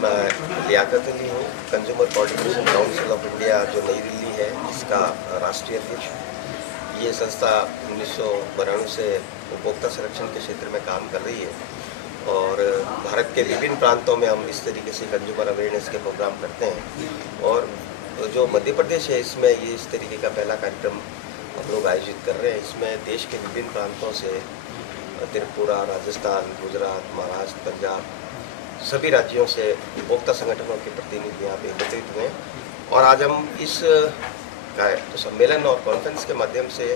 मैं लियाकत अली हूँ, consumer coordination council of India जो नई दिल्ली है इसका राष्ट्रीय अध्यक्ष। ये संस्था 1992 से उपभोक्ता संरक्षण के क्षेत्र में काम कर रही है और भारत के विभिन्न प्रांतों में हम इस तरीके से कंज्यूमर अवेयरनेस के प्रोग्राम करते हैं। और जो मध्य प्रदेश है इसमें ये इस तरीके का पहला कार्यक्रम हम लोग आयोजित कर रहे हैं। इसमें देश के विभिन्न प्रांतों से त्रिपुरा, राजस्थान, गुजरात, महाराष्ट्र, पंजाब सभी राज्यों से उपभोक्ता संगठनों के प्रतिनिधि यहाँ पे एकत्रित हुए हैं। और आज हम इस सम्मेलन और कॉन्फ्रेंस के माध्यम से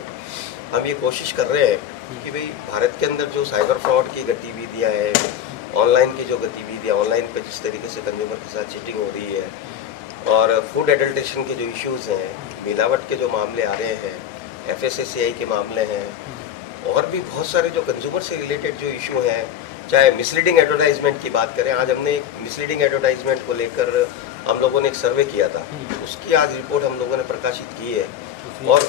हम ये कोशिश कर रहे हैं कि भाई भारत के अंदर जो साइबर फ्रॉड की गतिविधियाँ हैं, ऑनलाइन की जो गतिविधियाँ, ऑनलाइन पे जिस तरीके से कंज्यूमर के साथ चीटिंग हो रही है और फूड एडल्ट्रेशन के जो इश्यूज़ हैं, मिलावट के जो मामले आ रहे हैं, FSSAI के मामले हैं और भी बहुत सारे जो कंज्यूमर से रिलेटेड जो इशू हैं, चाहे मिसलीडिंग एडवर्टाइजमेंट की बात करें। आज हमने एक मिसलीडिंग एडवर्टाइजमेंट को लेकर हम लोगों ने एक सर्वे किया था, उसकी आज रिपोर्ट हम लोगों ने प्रकाशित की है और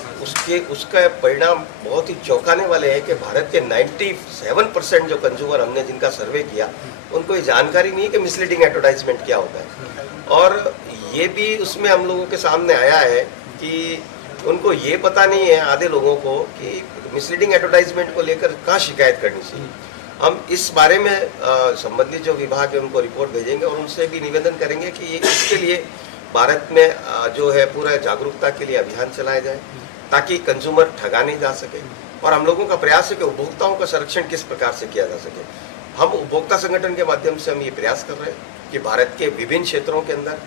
उसका परिणाम बहुत ही चौंकाने वाले हैं कि भारत के 97% जो कंज्यूमर हमने जिनका सर्वे किया उनको ये जानकारी नहीं है कि मिसलीडिंग एडवर्टाइजमेंट क्या होता है। और ये भी उसमें हम लोगों के सामने आया है कि उनको ये पता नहीं है आधे लोगों को कि मिसलीडिंग एडवर्टाइजमेंट को लेकर कहाँ शिकायत करनी चाहिए। हम इस बारे में संबंधित जो विभाग है उनको रिपोर्ट भेजेंगे और उनसे भी निवेदन करेंगे कि ये इसके लिए भारत में जो है पूरा जागरूकता के लिए अभियान चलाया जाए ताकि कंज्यूमर ठगा नहीं जा सके। और हम लोगों का प्रयास है कि उपभोक्ताओं का संरक्षण किस प्रकार से किया जा सके। हम उपभोक्ता संगठन के माध्यम से हम ये प्रयास कर रहे हैं कि भारत के विभिन्न क्षेत्रों के अंदर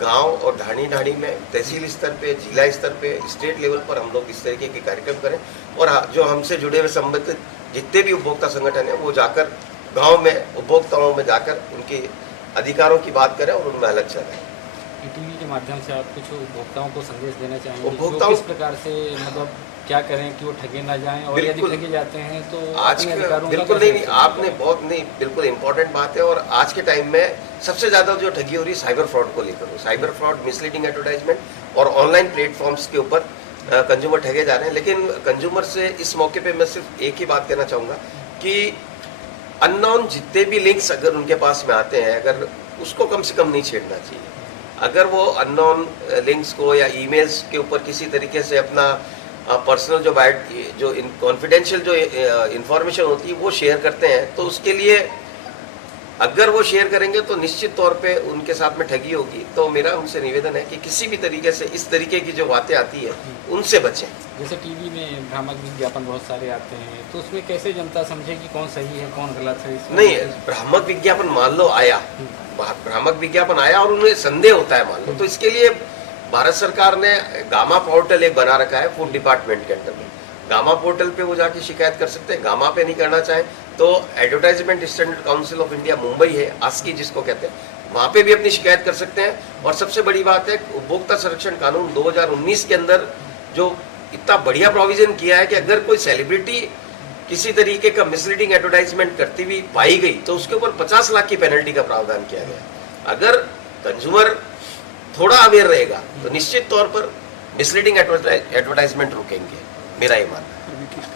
गांव और ढाणी में तहसील स्तर पे, जिला स्तर पे, स्टेट लेवल पर हम लोग इस तरीके के कार्यक्रम करें और जो हमसे जुड़े हुए संबंधित जितने भी उपभोक्ता संगठन है वो जाकर गांव में उपभोक्ताओं में जाकर उनके अधिकारों की बात करें और उनमें अलग चलें। टीवी के माध्यम से आप कुछ उपभोक्ताओं को संदेश देना चाहेंगे? उपभोक्ताओं किस प्रकार से मतलब क्या करें कि वो ठगे ना जाएं और यदि ठगे जाते हैं तो आज के बिल्कुल नहीं, आपने बहुत नहीं, बिल्कुल इम्पोर्टेंट बात है। और आज के टाइम में सबसे ज़्यादा जो ठगी हो रही है साइबर फ्रॉड को लेकर, साइबर फ्रॉड, मिसलीडिंग एडवर्टाइजमेंट और ऑनलाइन प्लेटफॉर्म्स के ऊपर कंज्यूमर ठगे जा रहे हैं। लेकिन कंज्यूमर से इस मौके पे मैं सिर्फ एक ही बात कहना चाहूँगा कि अननोन जितने भी लिंक्स अगर उनके पास में आते हैं, अगर उसको कम से कम नहीं छेड़ना चाहिए। अगर वो अननोन लिंक्स को या ईमेल्स के ऊपर किसी तरीके से अपना पर्सनल जो कॉन्फिडेंशियल जो इंफॉर्मेशन होती है वो शेयर करते हैं तो उसके लिए अगर वो शेयर करेंगे तो निश्चित तौर पे उनके साथ में ठगी होगी। तो मेरा उनसे निवेदन है कि किसी भी तरीके से इस तरीके की जो बातें आती है उनसे बचें। जैसे टीवी में भ्रामक विज्ञापन बहुत सारे आते हैं तो उसमें कैसे जनता समझे कि कौन सही है कौन गलत है? नहीं, भ्रामक विज्ञापन मान लो आया, भ्रामक विज्ञापन आया और उन्हें संदेह होता है मान लो, तो इसके लिए भारत सरकार ने गामा पोर्टल एक बना रखा है फूड डिपार्टमेंट के अंदर में। गामा पोर्टल पे वो जाके शिकायत कर सकते हैं। गामा पे नहीं करना चाहे तो advertisement standard council of India Mumbai है, आस्की जिसको कहते हैं, वहाँ पे भी अपनी शिकायत कर सकते हैं। और सबसे बड़ी बात है उपभोक्ता संरक्षण कानून 2019 के अंदर जो इतना बढ़िया प्रोविजन किया है कि अगर कोई सेलिब्रिटी किसी तरीके का मिसलीडिंग एडवर्टाइजमेंट करती हुई पाई गई तो उसके ऊपर 50 लाख की पेनल्टी का प्रावधान किया गया। अगर कंज्यूमर थोड़ा अवेयर रहेगा तो निश्चित तौर पर मिसलीडिंग एडवर्टाइजमेंट रुकेंगे, मेरा ये मानना है।